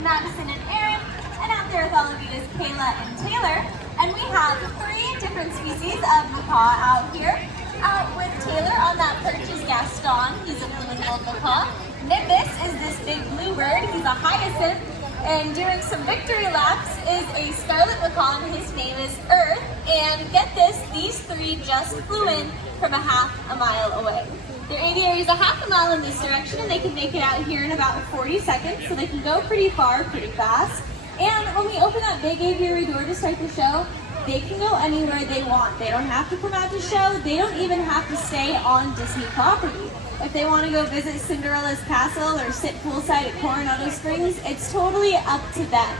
with Madison and Aaron, and out there with all of you is Kayla and Taylor. And we have 3 different species of macaw out here. Out with Taylor on that perch is Gaston, he's a blue and gold macaw. Nimbus is this big blue bird, he's a hyacinth. And doing some victory laps is a scarlet macaw, and his name is Earth. And get this, these 3 just flew in from a half a mile away. Their aviary is a half a mile in this direction, and they can make it out here in about 40 seconds, so they can go pretty far, pretty fast. And when we open that big aviary door to start the show, they can go anywhere they want. They don't have to come out to show. They don't even have to stay on Disney property. If they want to go visit Cinderella's castle or sit poolside at Coronado Springs, it's totally up to them.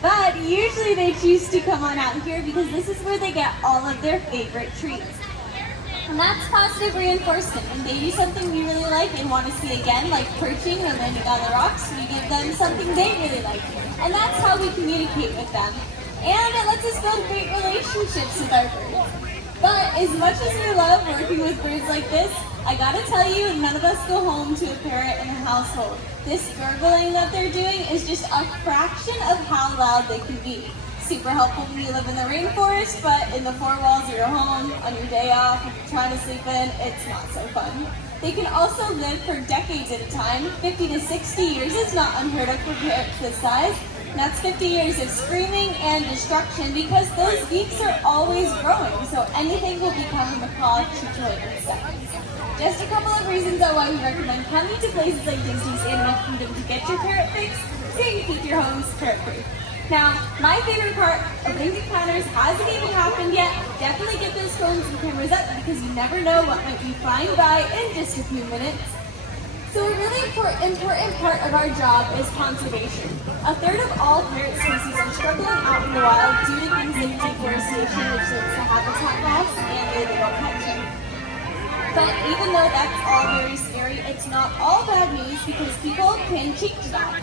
But usually they choose to come on out here because this is where they get all of their favorite treats. And that's positive reinforcement. When they do something we really like and want to see again, like perching or landing on the rocks, we give them something they really like. And that's how we communicate with them. And it lets us build great relationships with our birds. But as much as we love working with birds like this, I gotta tell you, none of us go home to a parrot in a household. This gurgling that they're doing is just a fraction of how loud they can be. Super helpful when you live in the rainforest, but in the 4 walls of your home, on your day off, trying to sleep in, it's not so fun. They can also live for decades at a time. 50 to 60 years is not unheard of for parrots this size. And that's 50 years of screaming and destruction because those beaks are always growing, so anything will become a macaw tutorial in seconds. Just a couple of reasons on why we recommend coming to places like Disney's Animal Kingdom to get your parrot fix, so you can keep your homes parrot-free. Now, my favorite part of Winged Encounters hasn't even happened yet. Definitely get those phones and cameras up because you never know what might be flying by in just a few minutes. So a really important part of our job is conservation. A third of all parrot species are struggling out in the wild due to things like deforestation, which leads to habitat loss and illegal poaching. But even though that's all very scary, it's not all bad news because people can cheat to that.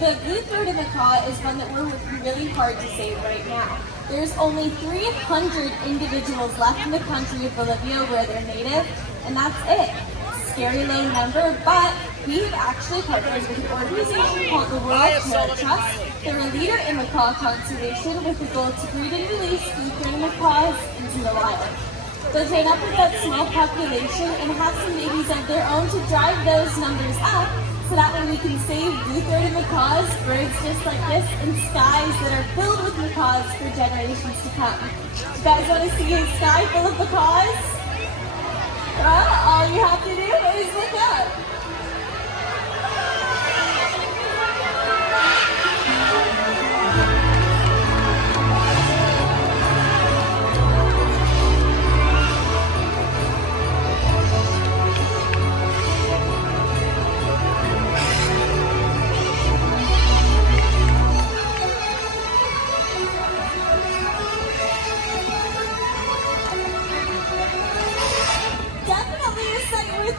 The blue-throated macaw is one that we're working really hard to save right now. There's only 300 individuals left in the country of Bolivia where they're native, and that's it. Scary low number, but we've actually partnered with an organization called the World Parrot Trust. They're a leader in macaw conservation with the goal to breed and release blue-throated macaws into the wild. They'll train up with that small population and have some babies of their own to drive those numbers up, so that way we can save blue-throated macaws, birds just like this, in skies that are filled with macaws for generations to come. You guys want to see a sky full of macaws? Well, all you have to do is look up.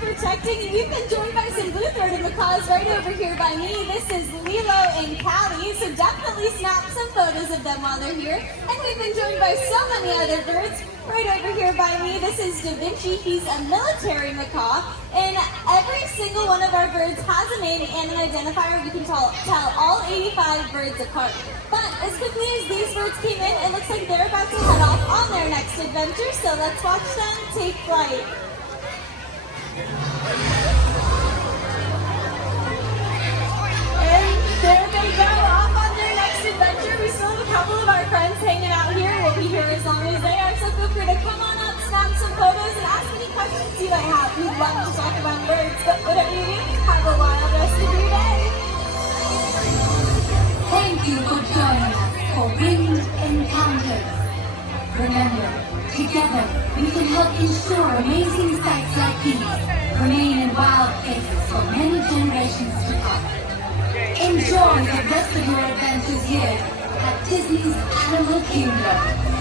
Protecting, and we've been joined by some blue-throated macaws right over here by me. This is Lilo and Callie, so definitely snap some photos of them while they're here. And we've been joined by so many other birds right over here by me. This is Da Vinci. He's a military macaw, and every single one of our birds has a name and an identifier. We can tell all 85 birds apart. But as quickly as these birds came in, it looks like they're about to head off on their next adventure, so let's watch them take flight. And there they go, off on their next adventure. We still have a couple of our friends hanging out here. We'll be here as long as they are, so feel free to come on up, snap some photos, and ask any questions you might have. We'd love to talk about birds, but whatever you do, have a wild rest of your day. Thank you for joining us for Winged Encounters. Remember, together we can help ensure amazing sights like these remain in wild places for many generations to come. Enjoy the rest of your adventures here at Disney's Animal Kingdom.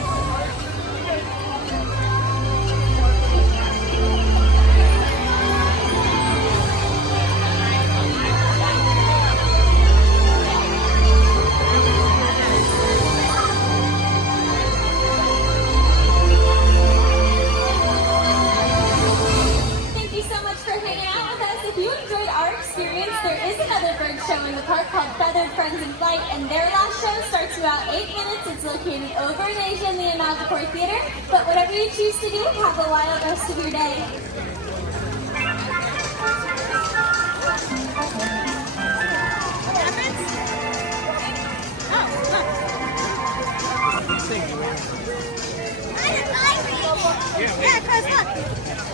Thank you so much for hanging out with us. If you enjoyed our experience, there is another bird show in the park called Feathered Friends in Flight, and their last show starts in about 8 minutes. It's located over in Asia in the Amalgapur Theater. But whatever you choose to do, have a wild rest of your day. Yeah, Chris, look.